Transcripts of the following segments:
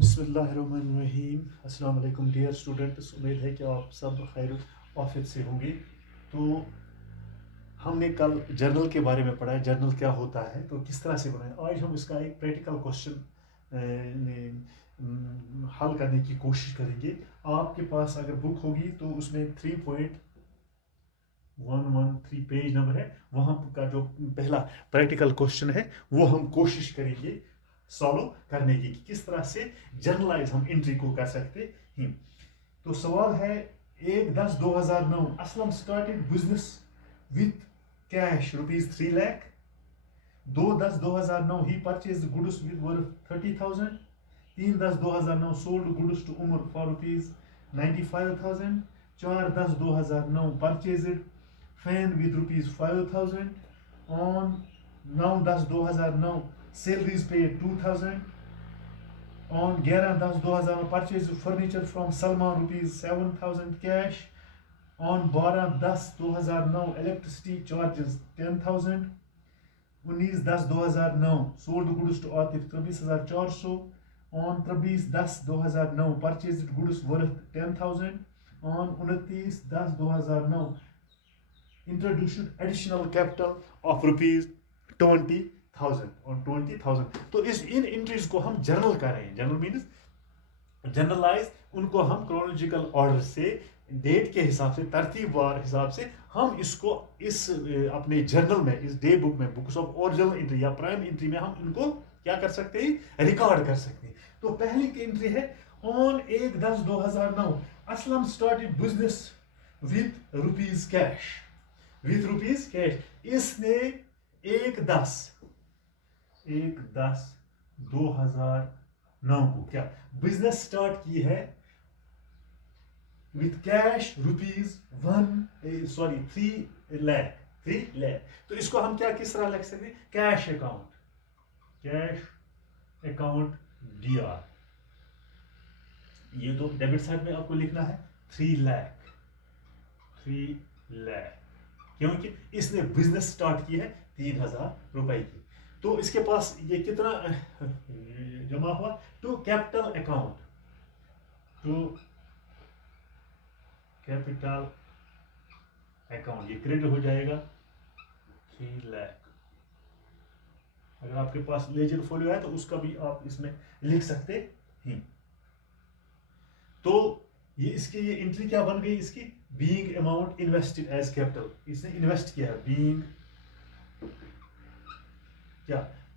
बिस्मिल्लाहिर्रहमानिर्रहीम। अस्सलाम वालेकुम डियर स्टूडेंट्स, उम्मीद है कि आप सब खैर आफियत से होंगे। तो हमने कल जर्नल के बारे में पढ़ा है, जर्नल क्या होता है, तो किस तरह से बनाएं। आज हम इसका एक प्रैक्टिकल क्वेश्चन हल करने की कोशिश करेंगे। आपके पास अगर बुक होगी तो उसमें 3.113 पेज नंबर है, वहाँ का जो पहला प्रैक्टिकल क्वेश्चन है वो हम कोशिश करेंगे सॉल्व करने की कि किस तरह से जर्नलाइज हम एंट्री को कर सकते हैं। तो सवाल है 1/10/2009 Aslam started business with cash ₹3 lakh. 2/10/2009 ही purchase goods with worth 30,000। 3/10/2009 sold goods to Umar for ₹95,000। 4/10/2009 purchased fan with ₹5,000। On 9/10/2009 salaries paid 2,000. On 11/10/2009 purchased furniture from Salman ₹7,000 cash. On 12/10/2009 electricity charges 10,000. 19/10/2009 sold goods to Atif 23,400. On 23/10/2009 purchased goods worth 10,000. On 29/10/2009 introduced additional capital of ₹20,000 on 20,000। तो इन entries को हम journal कर रहे हैं। Journal means generalise, उनको हम chronological order से, date के हिसाब से, तरतीबवार हिसाब से हम इसको इस अपने जर्नल में, इस डे बुक में, बुक्स ऑफ ओरिजिनल एंट्री या प्राइम एंट्री में हम इनको क्या कर सकते हैं, रिकॉर्ड कर सकते हैं। तो पहली की एंट्री है on 1/10/2009 Aslam started business with rupees cash. With rupees cash, इसने 1/10/2009 को क्या बिजनेस स्टार्ट की है विथ कैश ₹3 लाख। तो इसको हम क्या किस तरह लिख सकते हैं, कैश अकाउंट DR। ये तो डेबिट साइड में आपको लिखना है 3 लाख। क्योंकि इसने बिजनेस स्टार्ट की है 3,000 रुपए की। तो इसके पास ये कितना जमा हुआ टू कैपिटल अकाउंट, ये क्रेडिट हो जाएगा 3 लाख। अगर आपके पास लेजर फोलियो है तो उसका भी आप इसमें लिख सकते हैं। तो ये एंट्री क्या बन गई इसकी, being amount invested as capital. इसने इन्वेस्ट किया है,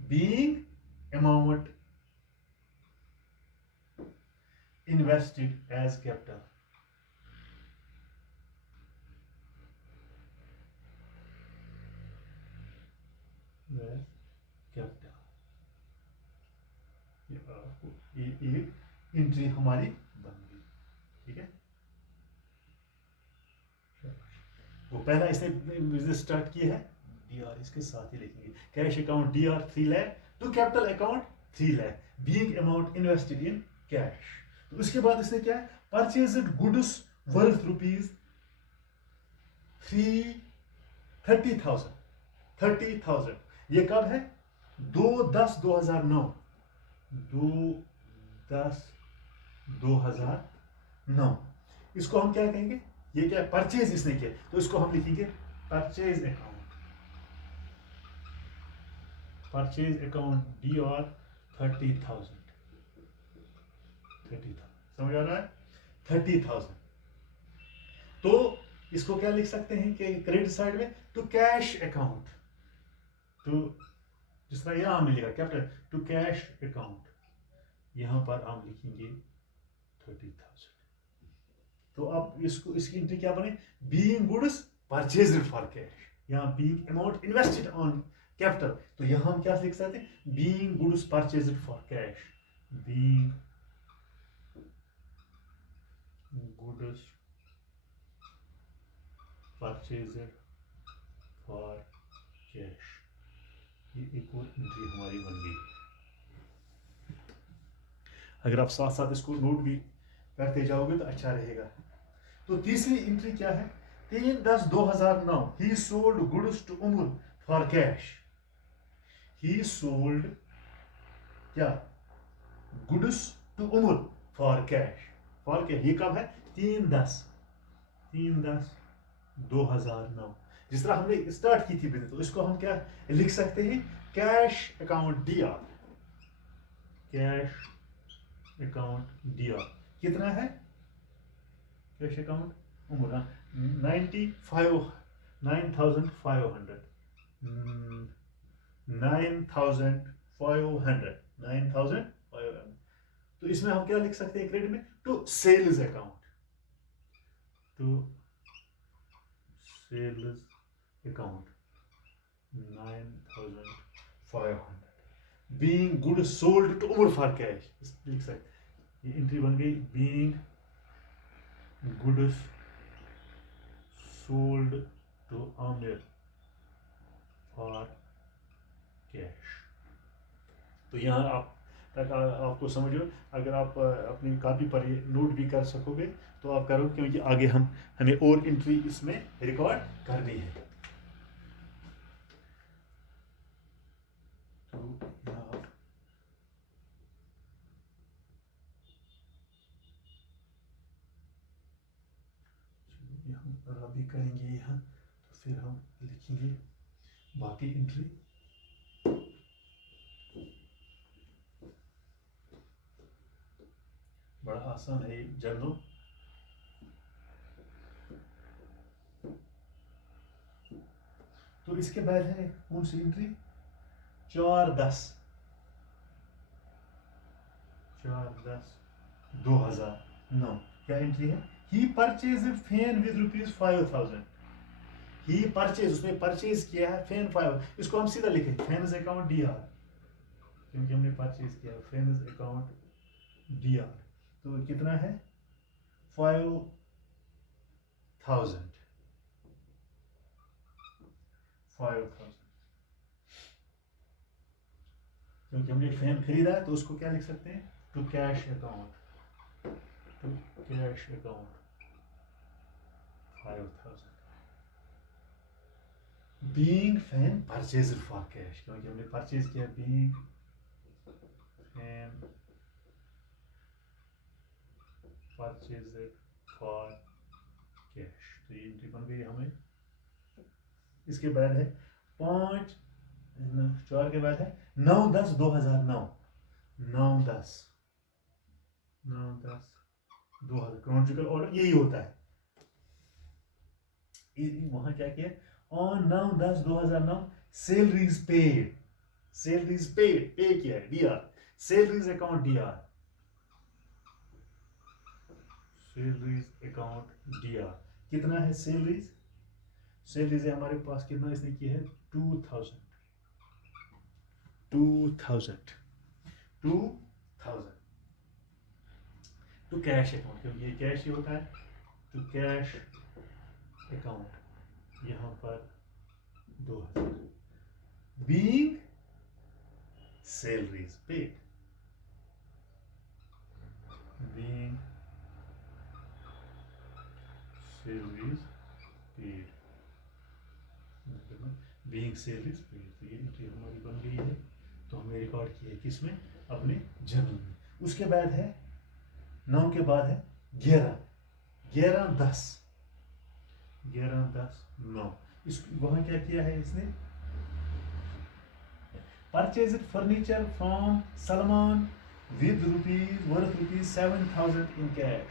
being amount invested as capital. ये एंट्री हमारी बन गई, ठीक है। वो पहला इसने बिजनेस स्टार्ट किया है DR, इसके साथ ही लिखेंगे cash account DR 3 lakh to capital account 3 lakh, being amount invested in cash. तो उसके बाद इसने क्या है, परचेज्ड गुड्स वर्थ ₹30,000। ये कब है, 2/10/2009। 2/10/2009 इसको हम क्या कहेंगे, ये क्या परचेज इसने किया, तो इसको हम लिखेंगे परचेज अकाउंट DR 30,000। समझ आ रहा है, 30,000। तो इसको क्या लिख सकते हैं कि क्रेडिट साइड में टू कैश अकाउंट, टू जिस तरह यहां मिलेगा कैपिटल टू कैश अकाउंट, यहां पर हम लिखेंगे 30,000। तो अब इसकी एंट्री क्या बने, being goods purchased for cash, यहाँ being amount invested on capital, तो यहाँ हम क्या लिख सकते हैं, being goods purchased for cash, being goods purchased for cash. ये एक और एंट्री हमारी बन गई। अगर आप साथ साथ इसको नोट भी करते जाओगे तो अच्छा रहेगा। तो तीसरी एंट्री क्या है, 3/10/2009 he sold goods to Umar for cash. He sold क्या goods to Umar for cash, for cash. ये कब है? 3/10/2009। जिस तरह हमने स्टार्ट की थी बिजनेस, तो इसको हम क्या लिख सकते हैं? Cash account DR, cash account DR कितना है? Cash account Umar 95 9,500 9,500। तो इसमें हम क्या लिख सकते हैं क्रेडिट में? To sales account, to sales account 9,500 being good sold to Umar for cash, लिख सकते। ये एंट्री बन गई, being goods sold to Aamir for cash. तो यहाँ आप तक आपको समझ लो, अगर आप अपनी कॉपी पर ये नोट भी कर सकोगे तो आप करो, क्योंकि आगे हमें और एंट्री इसमें रिकॉर्ड करनी है। तो यहाँ आप हम भी करेंगे यहाँ, तो फिर हम लिखेंगे बाकी एंट्री। बड़ा आसान है जर्नल। तो इसके बाद है कौन सी एंट्री? 4/10/2009। क्या एंट्री है? He purchase fan with ₹5,000। He purchase, उसने परचेज किया है फैन 5। इसको हम सीधा लिखें फैन्स अकाउंट DR, क्योंकि हमने परचेज किया फैन्स अकाउंट DR। तो कितना है? 5,000 क्योंकि हमने फैन खरीदा है, तो उसको क्या लिख सकते हैं? To cash account, to cash account 5,000 being fan purchase for cash, क्योंकि हमने परचेज किया being fan purchase for cash. तो ये एंट्री बन गई हमें। इसके बाद है 4 के बाद है 9/10/2009। 9/10/2000 क्रोनोलॉजिकल ऑर्डर यही होता है। वहां क्या किया? On 9/10/2009 salaries paid, salaries paid, पे किया है DR, salaries account DR, salaries account DR। कितना है सैलरीज? सैलरीज है हमारे पास, कितना इसने किया है? 2,000 टू कैश अकाउंट, क्योंकि ये कैश ही होता है। टू कैश अकाउंट यहाँ पर 2,000 being salaries paid, being salaries paid, being salaries paid. तो ये एंट्री हमारी बन गई है। तो हमने रिकॉर्ड किया है किसमें? अपने जर्नल में। उसके बाद है 9 के बाद है 11/10/9। इस वहां क्या किया है इसने? Purchase furniture from Salman with worth ₹7,000 in cash,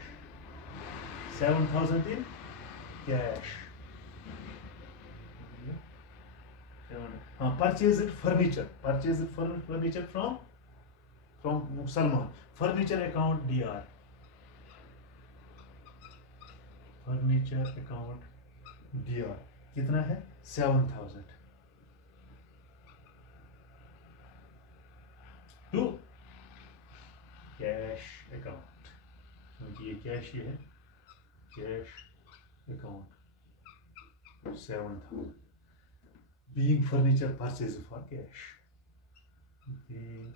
7,000 in cash. हाँ, purchase furniture from Salman, furniture account DR, furniture account DR कितना है? 7,000 टू कैश अकाउंट, क्योंकि ये कैश ही है, cash account 7,000 being furniture purchase for cash, being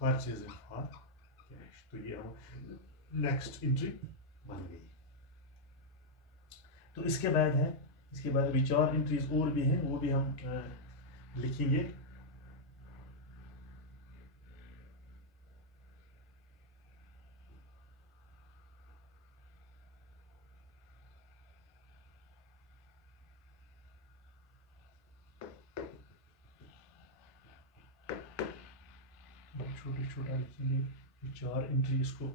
purchase for cash. तो ये हम next entry बन गई। तो इसके बाद है इसके बाद अभी 4 एंट्रीज और भी हैं, वो भी हम लिखेंगे। छोटे छोटा लिखेंगे, 4 एंट्री, इसको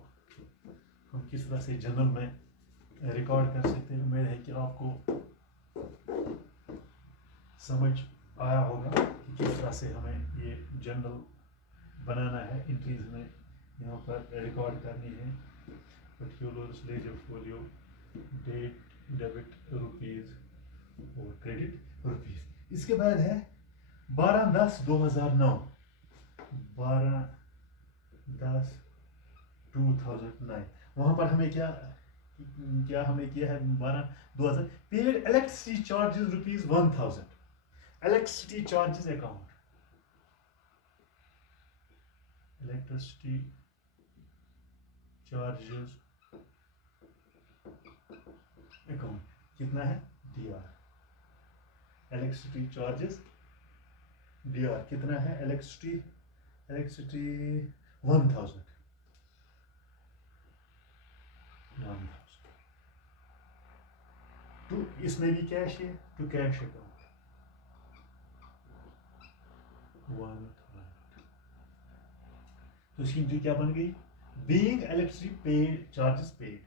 हम किस तरह से जर्नल में रिकॉर्ड कर सकते हैं। उम्मीद है कि आपको समझ आया होगा कि किस तरह से हमें ये जर्नल बनाना है, एंट्रीज में यहाँ पर रिकॉर्ड करनी है। Particulars, ledger folio, date, debit rupees और क्रेडिट रुपीज़। इसके बाद है 12/10/2009, 12/10/2009। वहाँ पर हमें क्या हमें किया है 12/2000 paid electricity charges ₹1000, electricity charges account, electricity charges account कितना है DR, इलेक्ट्रिसिटी चार्जेस DR कितना है, इलेक्ट्रिसिटी 1000। तो इसमें भी कैश है, टू कैश अकाउंट 1000। तो इसकी एंट्री क्या बन गई, being electricity paid charges paid,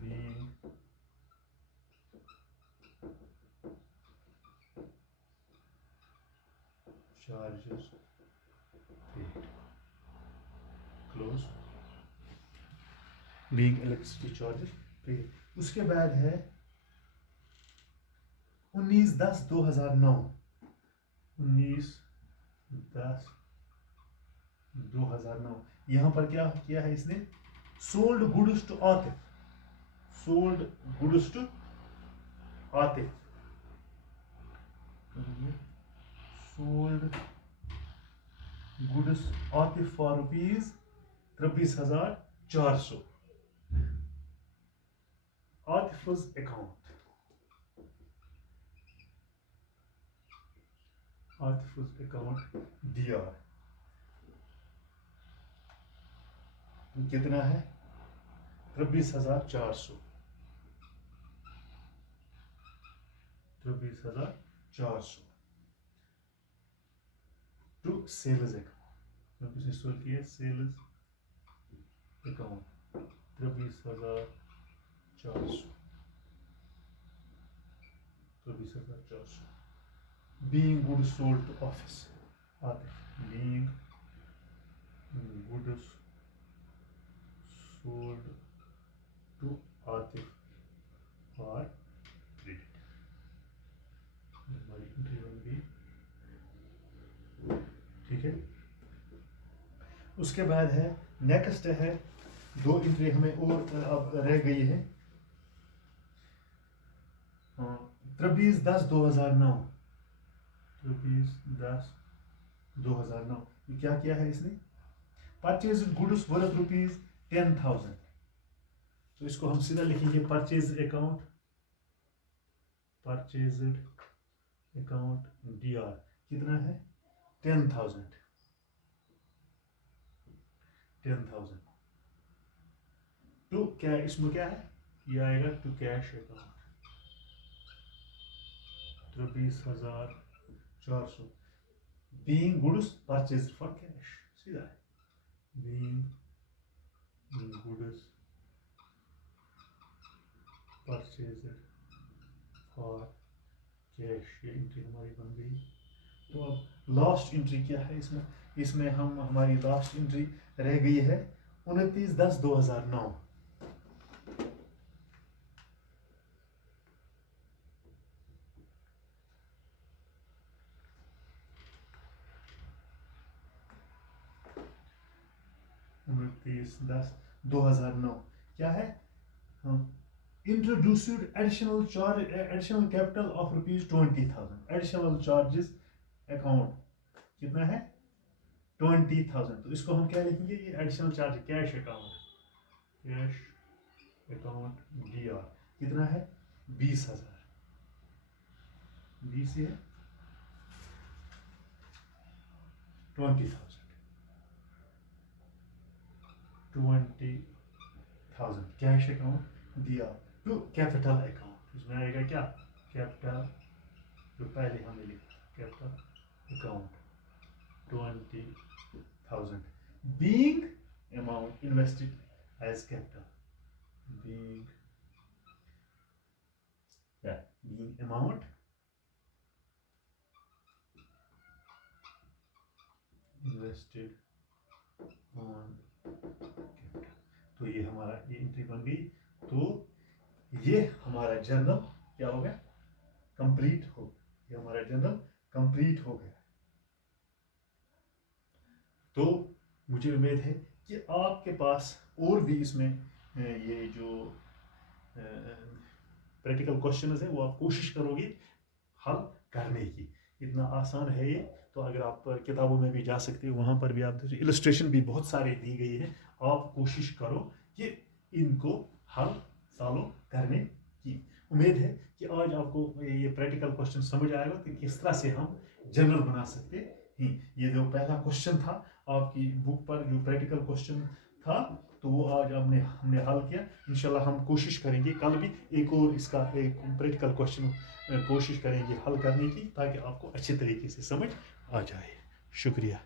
being charges paid, close, being electricity charges paid. उसके बाद है 19/10/2009, 19/10/2009। यहाँ पर क्या किया है इसने, sold goods to Atif, sold goods to Atif, sold goods Atif for ₹23,400, Atif's account, Atif's account DR कितना है, 23,400, 23,400 टू सेल्स अकाउंट, क्योंकि इसने सोल्ड किया sales account 23,400, 23,400। Being goods sold to office, Atif, being goods sold to Atif for credit, हमारी entry बन गई, ठीक है। उसके बाद है नेक्स्ट है 2 एंट्री हमें और अब रह गई है, 23/10/2009, 23/10/2009। ये क्या किया है इसने, परचेज गुड्स वर्थ ₹10,000। तो इसको हम सीधा लिखेंगे purchase account, purchase account DR कितना है 10,000, 10,000। तो क्या इसमें क्या है, ये आएगा to cash account 23,400, being goods purchase for cash, सीधा है being goods purchase for cash, ये एंट्री हमारी बन गई। तो अब लास्ट एंट्री क्या है इसमें हम हमारी लास्ट एंट्री रह गई है 29/10/2009, 29/10/2009 क्या है, introduced additional capital of ₹20,000, additional charges account कितना है 20,000। तो इसको हम क्या लिखेंगे, ये additional charge cash account DR कितना है 20,000, बी से है 20,000 कैश अकाउंट दिया टू कैपिटल अकाउंट। इसमें आएगा क्या, कैपिटल, जो पहले हमने लिखा capital account 20,000 being amount invested as capital, being amount invested on capital। तो ये हमारा ये एंट्री बन गई। तो ये हमारा जर्नल क्या हो गया, कंप्लीट हो गया। ये हमारा जर्नल कंप्लीट हो गया। तो मुझे उम्मीद है कि आपके पास और भी इसमें ये जो प्रैक्टिकल क्वेश्चंस है वो आप कोशिश करोगे हल करने की। इतना आसान है ये। तो अगर आप किताबों में भी जा सकते हो, वहाँ पर भी आप इलस्ट्रेशन भी बहुत सारे दी गई है। आप कोशिश करो कि इनको हल सॉल्व करने की। उम्मीद है कि आज आपको ये प्रैक्टिकल क्वेश्चन समझ आएगा कि किस तरह से हम जनरल बना सकते हैं। ये जो पहला क्वेश्चन था आपकी बुक पर, जो प्रैक्टिकल क्वेश्चन था, तो वो आज हमने हल किया। इंशाल्लाह हम कोशिश करेंगे कल भी एक और इसका एक प्रैक्टिकल क्वेश्चन कोशिश करेंगे हल करने की, ताकि आपको अच्छे तरीके से समझ आ जाए। शुक्रिया।